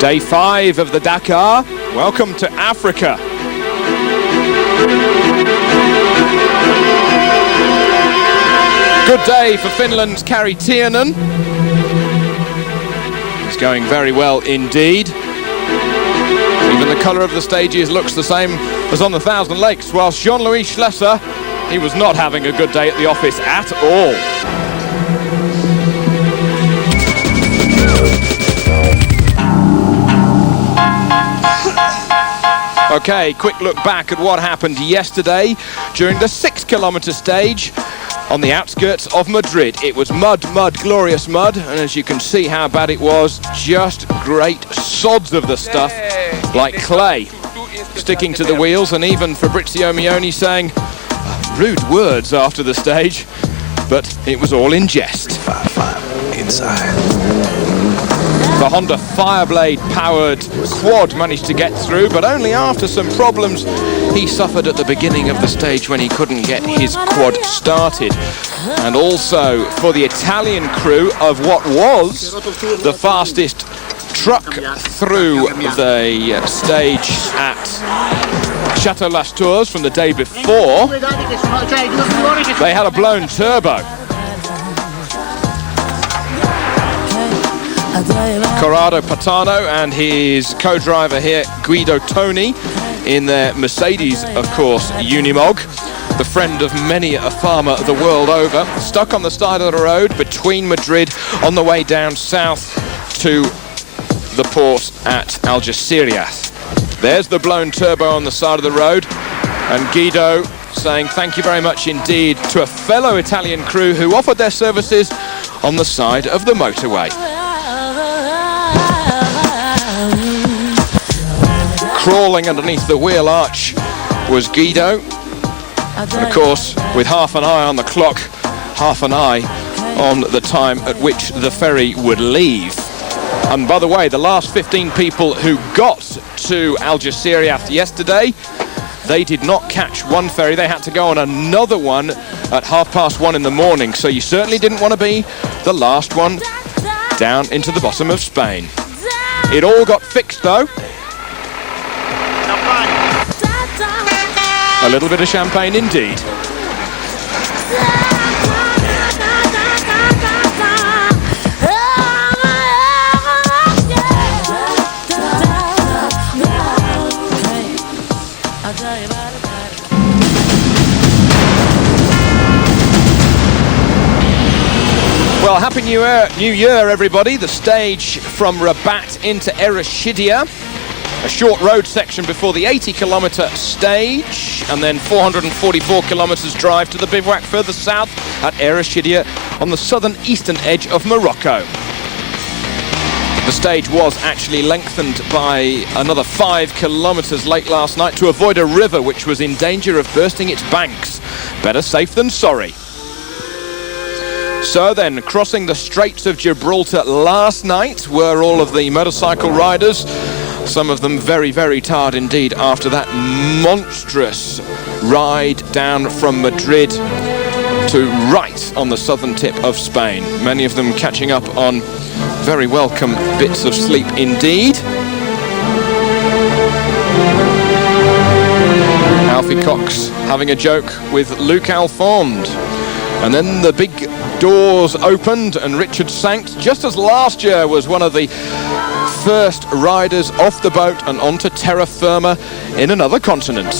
Day 5 of the Dakar. Welcome to Africa. Good day for Finland's Kari Tiernen. He's going very well indeed. Even the colour of the stages looks the same as on the Thousand Lakes, whilst Jean-Louis Schlesser, he was not having a good day at the office at all. Okay, quick look back at what happened yesterday during the 6-kilometre stage on the outskirts of Madrid. It was mud, glorious mud, and as you can see how bad it was, just great sods of the stuff, like clay, sticking to the wheels, and even Fabrizio Mioni saying rude words after the stage, but it was all in jest. 5-5 inside. The Honda Fireblade-powered quad managed to get through, but only after some problems he suffered at the beginning of the stage when he couldn't get his quad started. And also for the Italian crew of what was the fastest truck through the stage at Chateau Las Tours from the day before, they had a blown turbo. Corrado Patano and his co-driver here, Guido Toni, in their Mercedes, of course, Unimog, the friend of many a farmer the world over, stuck on the side of the road between Madrid on the way down south to the port at Algeciras. There's the blown turbo on the side of the road, and Guido saying thank you very much indeed to a fellow Italian crew who offered their services on the side of the motorway. Crawling underneath the wheel arch was Guido, and of course with half an eye on the clock, half an eye on the time at which the ferry would leave. And by the way, the last 15 people who got to Algeciras yesterday, they did not catch one ferry, they had to go on another one at 1:30 in the morning, so you certainly didn't want to be the last one down into the bottom of Spain. It all got fixed though. A little bit of champagne indeed. Well, Happy New Year, everybody. The stage from Rabat into Erechidea. A short road section before the 80-kilometre stage, and then 444 kilometres drive to the bivouac further south at Erechidea on the southern eastern edge of Morocco. The stage was actually lengthened by another 5 kilometres late last night to avoid a river which was in danger of bursting its banks. Better safe than sorry. So then, crossing the Straits of Gibraltar last night were all of the motorcycle riders. Some of them very, very tired indeed after that monstrous ride down from Madrid to right on the southern tip of Spain. Many of them catching up on very welcome bits of sleep indeed. Alfie Cox having a joke with Luc Alfond. And then the big doors opened and Richard Sankt, just as last year was one of the first riders off the boat and onto terra firma in another continent.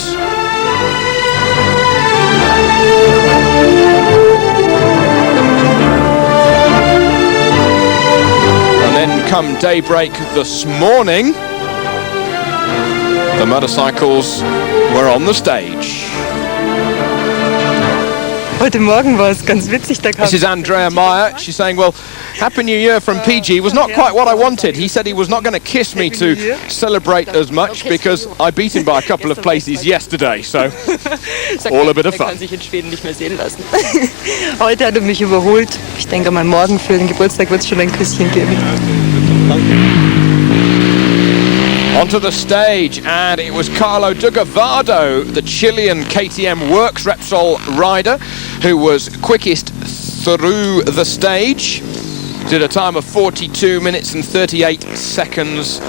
And then come daybreak this morning, the motorcycles were on the stage. Heute Morgen war es ganz witzig. This is Andrea Meyer. She's saying, well, Happy New Year from PG was not quite what I wanted. He said he was not going to kiss me to celebrate as much because I beat him by a couple of places yesterday. So, all a bit of fun. Kann sich in Schweden nicht mehr sehen lassen. Heute hat mich überholt. Ich denke mal, morgen für den Geburtstag wird es schon ein Küsschen geben. Onto the stage, and it was Carlo Dugavado, the Chilean KTM Works Repsol rider, who was quickest through the stage. did a time of 42 minutes and 38 seconds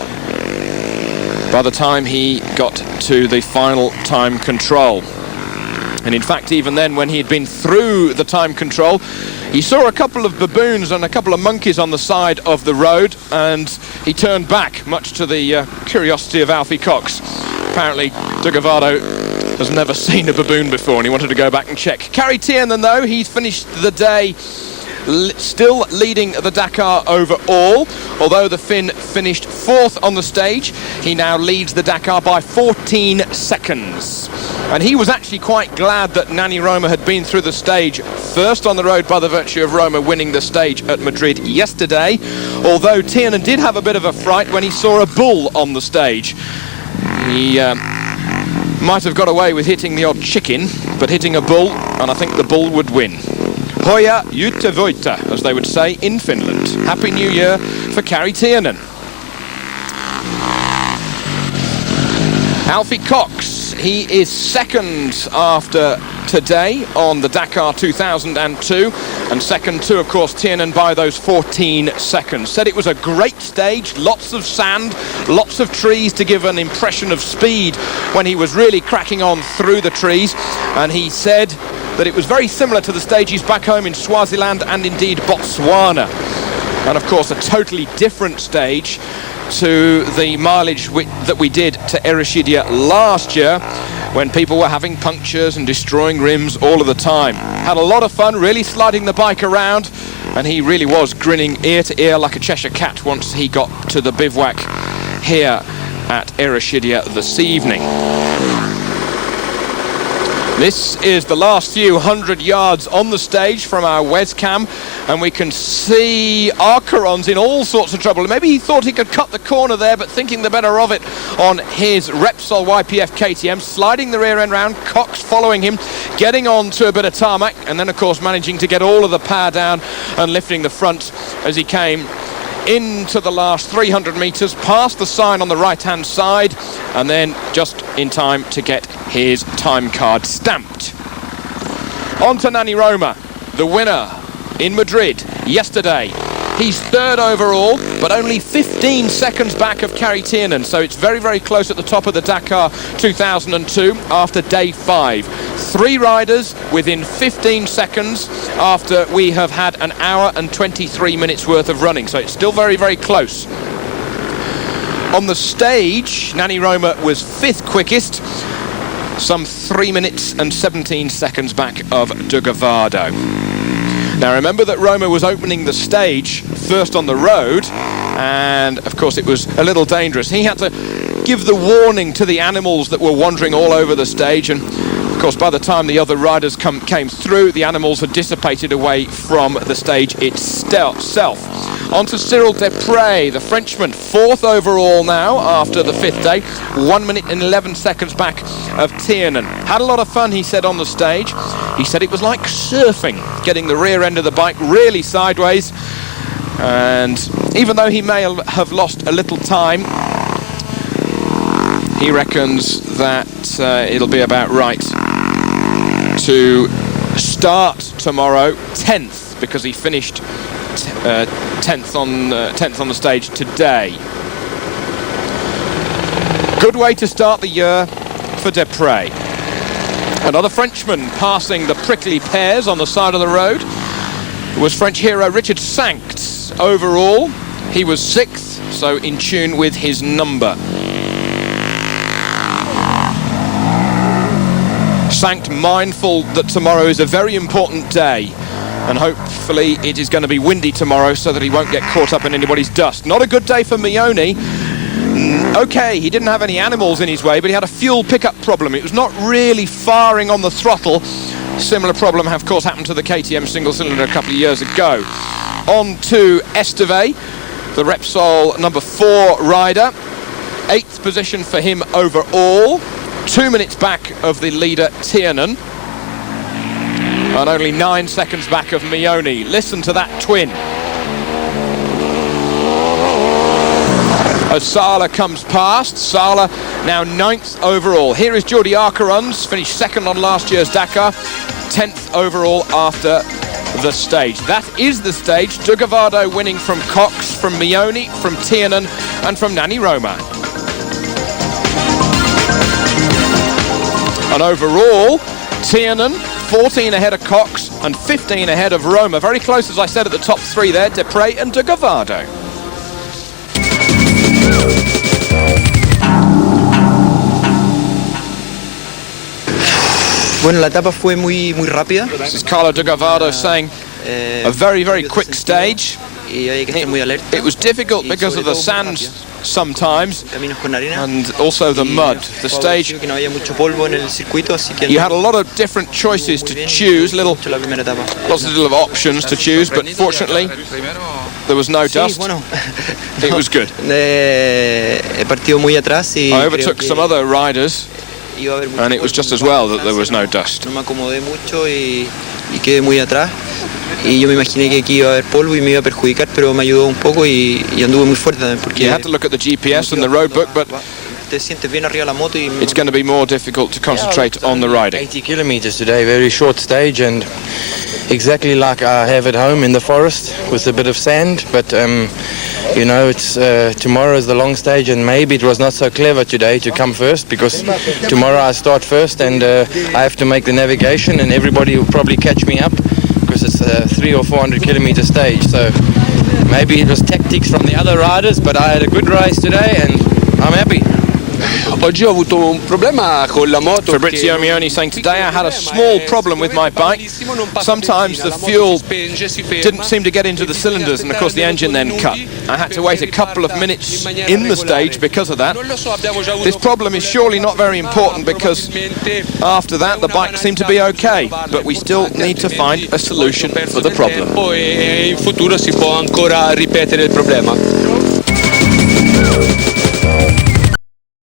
by the time he got to the final time control. And in fact, even then, when he had been through the time control, he saw a couple of baboons and a couple of monkeys on the side of the road, and he turned back, much to the curiosity of Alfie Cox. Apparently, De Gavado has never seen a baboon before, and he wanted to go back and check. Kari Tiernan, though, he's finished the day still leading the Dakar overall. Although the Finn finished 4th on the stage, he now leads the Dakar by 14 seconds. And he was actually quite glad that Nani Roma had been through the stage first on the road by the virtue of Roma winning the stage at Madrid yesterday. Although Tiernan did have a bit of a fright when he saw a bull on the stage. He might have got away with hitting the odd chicken, but hitting a bull, and I think the bull would win. Hoja Jutta Voita, as they would say in Finland. Happy New Year for Kari Tiernan. Alfie Cox, he is second after today on the Dakar 2002, and second to, of course, Tiernan by those 14 seconds. Said it was a great stage, lots of sand, lots of trees to give an impression of speed when he was really cracking on through the trees, and he said that it was very similar to the stages back home in Swaziland and indeed Botswana. And of course a totally different stage to the mileage that we did to Erishidia last year, when people were having punctures and destroying rims all of the time. Had a lot of fun really sliding the bike around, and he really was grinning ear to ear like a Cheshire cat once he got to the bivouac here at Erishidia this evening. This is the last few hundred yards on the stage from our Wescam, and we can see Arcaron's in all sorts of trouble. Maybe he thought he could cut the corner there, but thinking the better of it on his Repsol YPF KTM, sliding the rear end round, Cox following him, getting on to a bit of tarmac, and then of course managing to get all of the power down and lifting the front as he came into the last 300 metres, past the sign on the right-hand side, and then just in time to get his time card stamped. On to Nani Roma, the winner in Madrid yesterday. He's third overall, but only 15 seconds back of Kari Tiernan, so it's very, very close at the top of the Dakar 2002 after day 5. 3 riders within 15 seconds after we have had an hour and 23 minutes worth of running, so it's still very, very close. On the stage, Nani Roma was 5th quickest, some 3 minutes and 17 seconds back of De Gavado. Now remember that Roma was opening the stage first on the road, and of course it was a little dangerous. He had to give the warning to the animals that were wandering all over the stage, and of course by the time the other riders came through, the animals had dissipated away from the stage itself. On to Cyril Desprez, the Frenchman, 4th overall now after the 5th day, 1 minute and 11 seconds back of Tiernan. Had a lot of fun, he said, on the stage. He said it was like surfing, getting the rear end of the bike really sideways, and even though he may have lost a little time, he reckons that it'll be about right to start tomorrow 10th, because he finished 10th on the stage today. Good way to start the year for Desprez. Another Frenchman passing the prickly pears on the side of the road was French hero Richard Sanct. Overall, he was 6th, so in tune with his number. Sanct mindful that tomorrow is a very important day, and hopefully it is going to be windy tomorrow so that he won't get caught up in anybody's dust. Not a good day for Mioni. Okay, he didn't have any animals in his way, but he had a fuel pickup problem. It was not really firing on the throttle. Similar problem, of course, happened to the KTM single cylinder a couple of years ago. On to Esteve, the Repsol number 4 rider. 8th position for him overall. 2 minutes back of the leader Tiernan, and only 9 seconds back of Mioni. Listen to that twin. As Sala comes past, Sala now 9th overall. Here is Jordi Arcarons, finished 2nd on last year's Dakar, 10th overall after the stage. That is the stage. Dugavado winning from Cox, from Mioni, from Tiernan and from Nani Roma. And overall, Tiernan 14 ahead of Cox and 15 ahead of Roma. Very close, as I said, at the top three there, Depre and Dugavado. Bueno, la etapa fue muy rápida. This is Carlo Dugavado saying a very, very quick stage. It was difficult because of the sand sometimes and also the mud. The stage, you had a lot of different choices to choose, lots of little options to choose, but fortunately there was no dust. It was good. I overtook some other riders and it was just as well that there was no dust. Y yo me imaginé que aquí iba a haber polvo y me iba a perjudicar, pero me ayudó un poco y anduve muy fuerte también porque you had to look at the GPS and the road book, but te sientes bien arriba la moto y it's going to be more difficult to concentrate on the riding. 80 kilometers today, very short stage, and exactly like I have at home in the forest with a bit of sand, but you know, it's tomorrow is the long stage, and maybe it was not so clever today to come first, because tomorrow I start first and I have to make the navigation and everybody will probably catch me up because it's a 300 or 400 kilometer stage, so maybe it was tactics from the other riders, but I had a good race today and I'm happy. Oggi ho avuto un problema con la moto. Fabrizio Mioni saying, today I had a small problem with my bike. Sometimes the fuel didn't seem to get into the cylinders and of course the engine then cut. I had to wait a couple of minutes in the stage because of that. This problem is surely not very important because after that the bike seemed to be okay, but we still need to find a solution for the problem. In futuro si può ancora ripetere il problema.